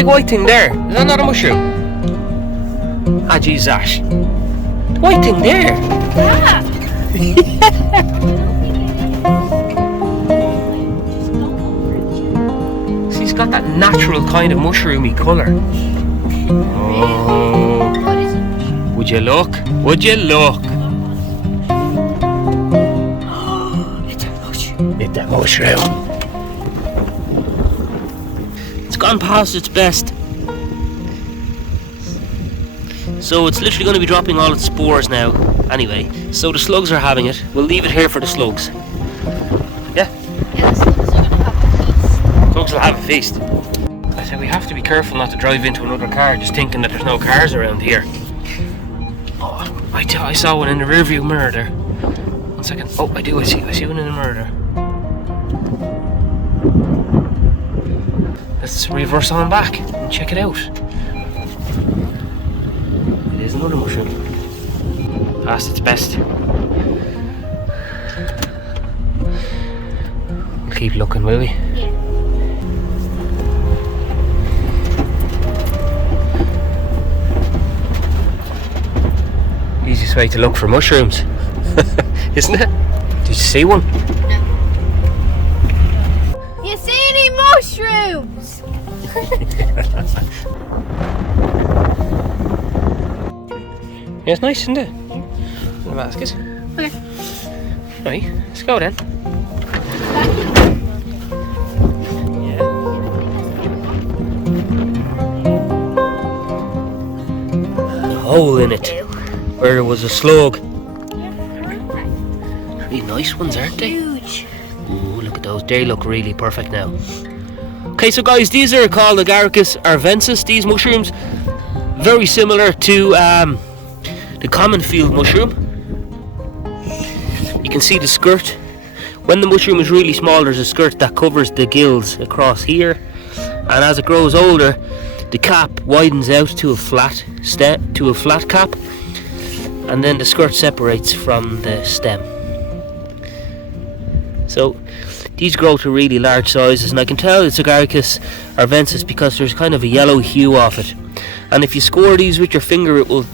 big white thing there? Is that not a mushroom? Ah, geez, Ash. The white thing there. Yeah. See, it's got that natural kind of mushroomy colour. Oh. What is it? Would you look? Would you look? It's a mushroom. It's a mushroom. It's gone past its best. So it's literally going to be dropping all its spores now. Anyway, so the slugs are having it. We'll leave it here for the slugs. Yeah? Yeah, the slugs are going to have a feast. Slugs will have a feast. I said we have to be careful not to drive into another car just thinking that there's no cars around here. Oh, I saw one in the rearview mirror there. 1 second. Oh, I see one in the mirror there. Let's reverse on back and check it out. It is another mushroom. Past its best. We'll keep looking, will we? Yeah. Easiest way to look for mushrooms, isn't it? Did you see one? You see any mushrooms? Yeah, it's nice, isn't it? In the basket. Okay. Right, let's go then. Yeah. A hole in it where there was a slug. Really nice ones, aren't they? Huge. Ooh, look at those. They look really perfect now. Okay, so guys, these are called Agaricus arvensis. These mushrooms, very similar to the common field mushroom. You can see the skirt. When the mushroom is really small, there's a skirt that covers the gills across here, and as it grows older, the cap widens out to a flat cap, and then the skirt separates from the stem. So these grow to really large sizes, and I can tell it's Agaricus arvensis because there's kind of a yellow hue off it. And if you score these with your finger, it will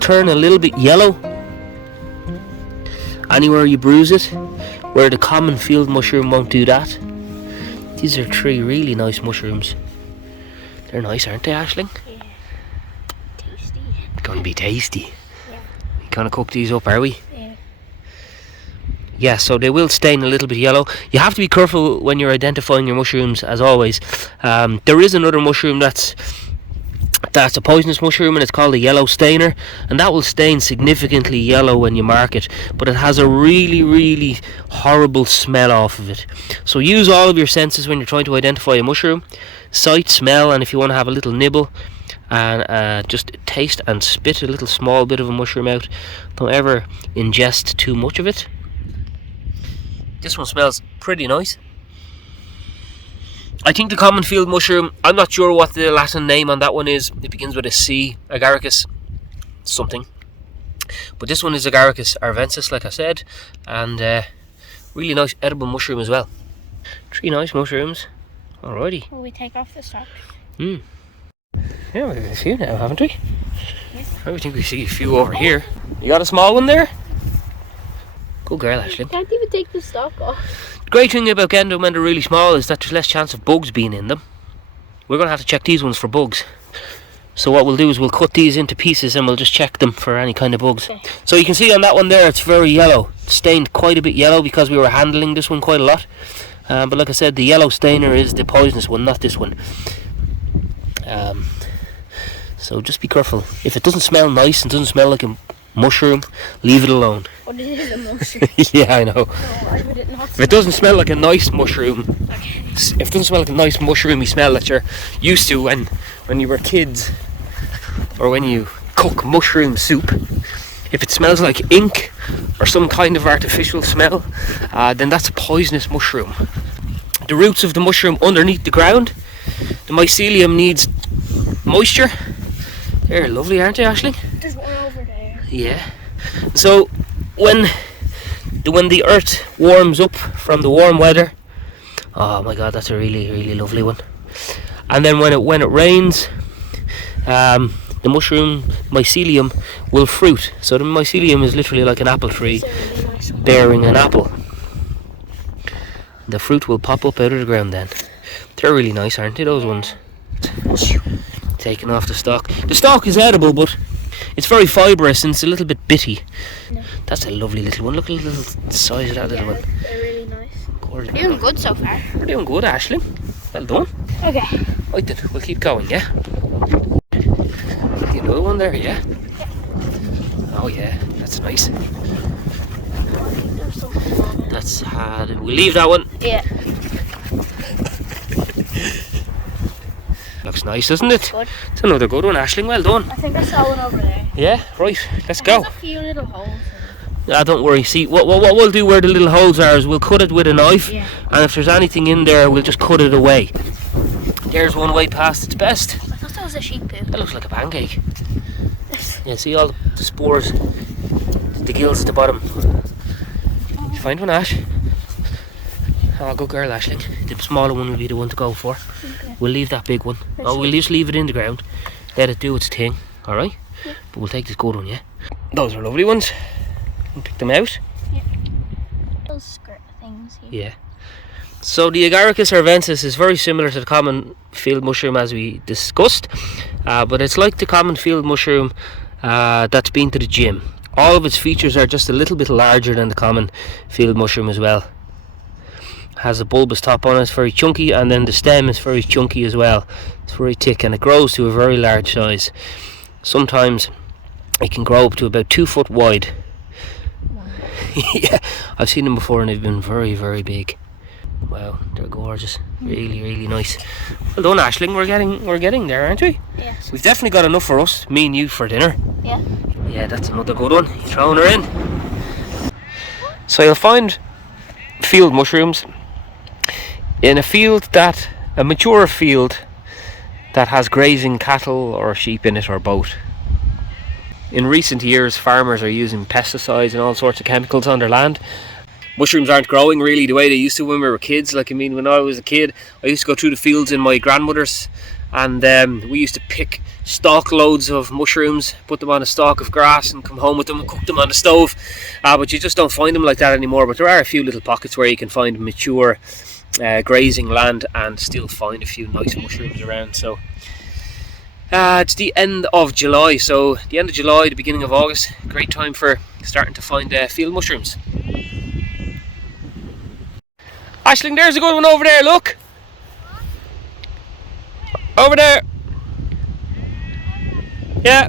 turn a little bit yellow anywhere you bruise it, where the common field mushroom won't do that. These are 3 really nice mushrooms. They're nice, aren't they, Aisling? Yeah. Tasty. Gonna be tasty. Yeah. We gonna cook these up, are we? Yeah. Yeah, so they will stain a little bit yellow. You have to be careful when you're identifying your mushrooms, as always. There is another mushroom that's a poisonous mushroom, and it's called a yellow stainer, and that will stain significantly yellow when you mark it, but it has a really, really horrible smell off of it. So use all of your senses when you're trying to identify a mushroom: sight, smell, and if you want to have a little nibble, and just taste and spit a little small bit of a mushroom out. Don't ever ingest too much of it. This one smells pretty nice. I think the common field mushroom, I'm not sure what the Latin name on that one is. It begins with a C, Agaricus something. But this one is Agaricus arvensis, like I said, and really nice edible mushroom as well. 3 nice mushrooms. Alrighty. Will we take off the stalk? Yeah, we've a few now, haven't we? Yes. I think we see a few over here. You got a small one there? Good girl, Ashley. Can't even take the stalk off. The great thing about getting them when they're really small is that there's less chance of bugs being in them. We're going to have to check these ones for bugs. So what we'll do is we'll cut these into pieces and we'll just check them for any kind of bugs. Okay. So you can see on that one there, it's very yellow. It's stained quite a bit yellow because we were handling this one quite a lot. But like I said, the yellow stainer is the poisonous one, not this one. So just be careful. If it doesn't smell nice and doesn't smell like a mushroom, leave it alone. But it is a mushroom. Yeah, I know. No, I would not. If it doesn't smell like a nice mushroom, if it doesn't smell like a nice mushroomy smell that you're used to when you were kids, or when you cook mushroom soup, if it smells like ink or some kind of artificial smell, then that's a poisonous mushroom. The roots of the mushroom underneath the ground, the mycelium needs moisture. They're lovely, aren't they, Aisling? There's one over there. Yeah. So when the earth warms up from the warm weather, oh my god, that's a really, really lovely one. and then when it rains, the mushroom mycelium will fruit. So the mycelium is literally like an apple tree It's a really nice one. bearing an apple. The fruit will pop up out of the ground then. They're really nice, aren't they, those ones? Taking off the stalk. The stalk is edible, but it's very fibrous and it's a little bit bitty. No. That's a lovely little one. Look at the little size of that little Yeah, one. they're really nice. Gorgeous. You're doing good so far. We're doing good, Aisling. Well done. Okay. Right then, we'll keep going, yeah? See another one there, yeah? Oh yeah, that's nice. There's something on it. That's we'll leave that one. Yeah. Looks nice, doesn't it? Good. It's another good one, Aisling. Well done. I think I saw one over there. Yeah, right. Let's It go. has a few little holes in it. Ah, don't worry. See, what we'll do where the little holes are is we'll cut it with a knife, Yeah. and if there's anything in there, we'll just cut it away. There's one way past its best. I thought that was a sheep poo. That looks like a pancake. Yeah, see all the spores, the gills at the bottom. Did you find one, Ash? Oh, good girl, Aisling. The smaller one will be the one to go for. Okay. We'll leave that big one. That's Oh, we'll it. just leave it in the ground. Let it do its thing, alright? Yeah. But we'll take this good one, yeah? Those are lovely ones. We'll pick them out. Those skirt things here. Yeah. So the Agaricus arvensis is very similar to the common field mushroom as we discussed, but it's like the common field mushroom that's been to the gym. All of its features are just a little bit larger than the common field mushroom as well. Has a bulbous top on it, it's very chunky, and then the stem is very chunky as well. It's very thick and it grows to a very large size. Sometimes it can grow up to about 2 foot wide. Yeah, I've seen them before and they've been very, very big. Wow, they're gorgeous. Really, really nice. Well done, Aisling. We're getting there, aren't we? Yes. We've definitely got enough for us, me and you, for dinner. Yeah. Yeah, that's another good one. You're throwing her in. So you'll find field mushrooms in a mature field that has grazing cattle or sheep in it or both. In recent years, farmers are using pesticides and all sorts of chemicals on their land. Mushrooms aren't growing really the way they used to when we were kids. Like, I mean, when I was a kid, I used to go through the fields in my grandmother's, and we used to pick stalk loads of mushrooms, put them on a stalk of grass and come home with them and cook them on the stove. But you just don't find them like that anymore. But there are a few little pockets where you can find mature grazing land and still find a few nice mushrooms around. So it's the end of July, so the end of July, the beginning of August, great time for starting to find field mushrooms. Aisling, there's a good one over there, look! Over there! Yeah!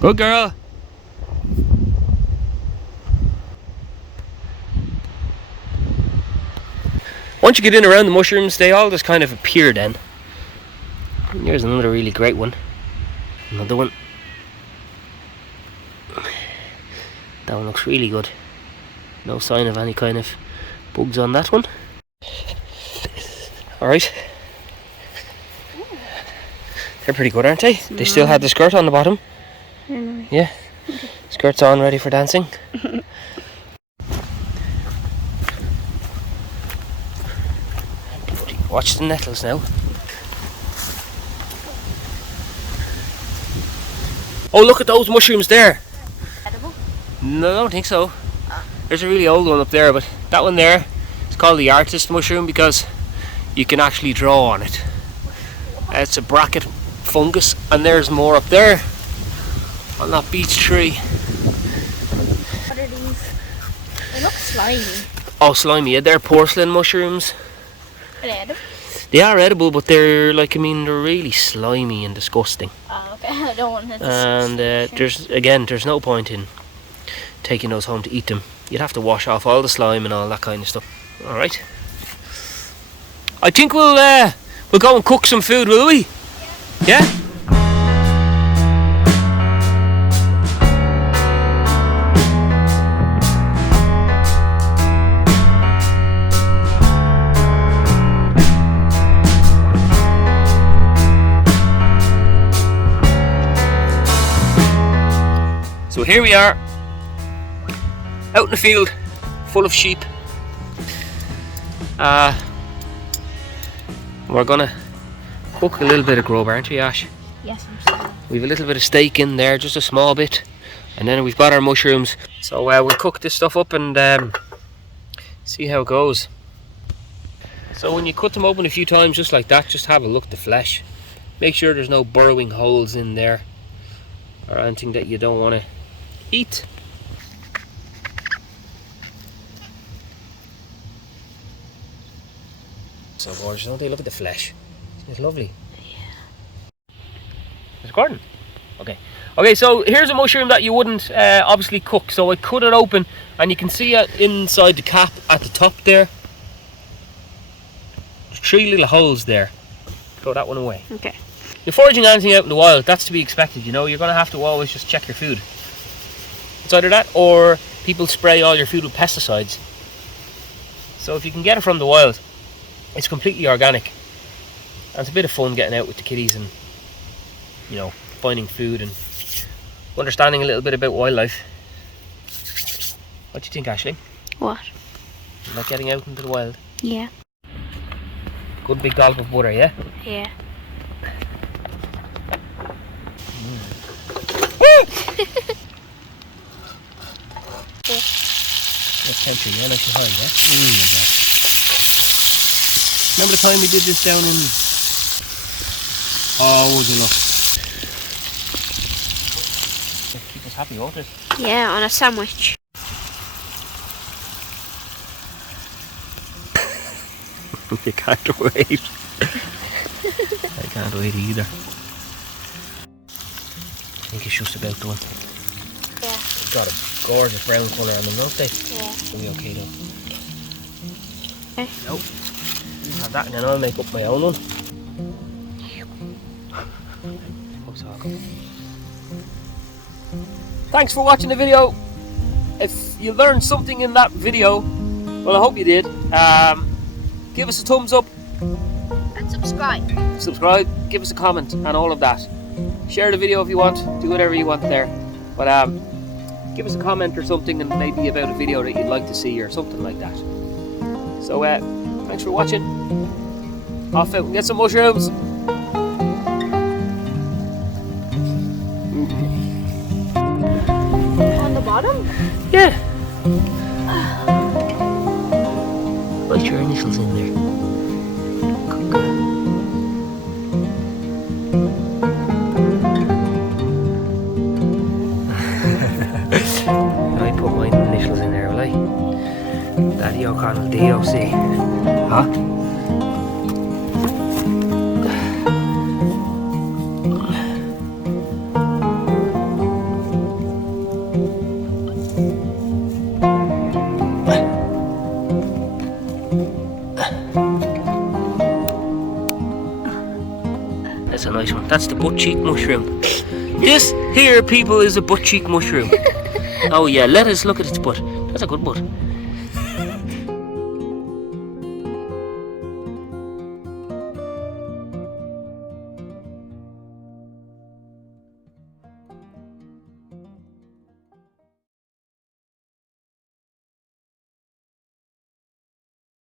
Good girl! Once you get in around the mushrooms, they all just kind of appear then. And here's another really great one. Another one. That one looks really good. No sign of any kind of bugs on that one. Alright. They're pretty good, aren't they? They still had the skirt on the bottom. Yeah. Skirt's on, ready for dancing. Watch the nettles now. Oh, look at those mushrooms there. Edible? No, I don't think so. There's a really old one up there, but that one there is called the artist mushroom because you can actually draw on it. It's a bracket fungus, and there's more up there on that beech tree. What are these? They look slimy. Oh, slimy, yeah, they're porcelain mushrooms. Are they edible? They are edible, but they're like, I mean, they're really slimy and disgusting. Oh, okay. I don't want to. And there's no point in taking those home to eat them. You'd have to wash off all the slime and all that kind of stuff. All right. I think we'll go and cook some food, will we? Yeah. So here we are. out in the field, full of sheep. We're gonna cook a little bit of grub, aren't we, Ash? Yes, I'm sorry. We've a little bit of steak in there, just a small bit, and then we've got our mushrooms. So we'll cook this stuff up and see how it goes. So when you cut them open a few times just like that, just have a look at the flesh. Make sure there's no burrowing holes in there or anything that you don't want to eat. So gorgeous, don't they? Look at the flesh. It's lovely. Yeah. It's Gordon. Okay. Okay, so here's a mushroom that you wouldn't obviously cook. So I cut it open and you can see it inside the cap at the top there. There's 3 little holes there. Throw that one away. Okay. You're foraging anything out in the wild, that's to be expected, you know. You're going to have to always just check your food. It's either that or people spray all your food with pesticides. So if you can get it from the wild, it's completely organic. And it's a bit of fun getting out with the kiddies and, you know, finding food and understanding a little bit about wildlife. What do you think, Ashley? What? You like getting out into the wild? Yeah. Good big dollop of butter, yeah? Yeah. That's country, yeah, nice and high, yeah? Remember the time we did this down in... Oh, would you look? Keep us happy, won't it? Yeah, on a sandwich. You can't wait. I can't wait either. I think it's just about done. Yeah. Got a gorgeous brown colour on them, don't they? Yeah. Will be okay though. Okay. Nope. Have that and then I'll make up my own one. Thanks for watching the video. If you learned something in that video, well I hope you did. Give us a thumbs up. And subscribe. Subscribe, give us a comment and all of that. Share the video if you want, do whatever you want there. But give us a comment or something and maybe about a video that you'd like to see or something like that. So thanks for watching. Off out and get some mushrooms. On the bottom? Yeah. Write your initials in there. I put my initials in there, will I? Daddy O'Connell, DOC. Huh? That's a nice one. That's the butt cheek mushroom. This here, people, is a butt cheek mushroom. Oh yeah, let us look at its butt. That's a good butt.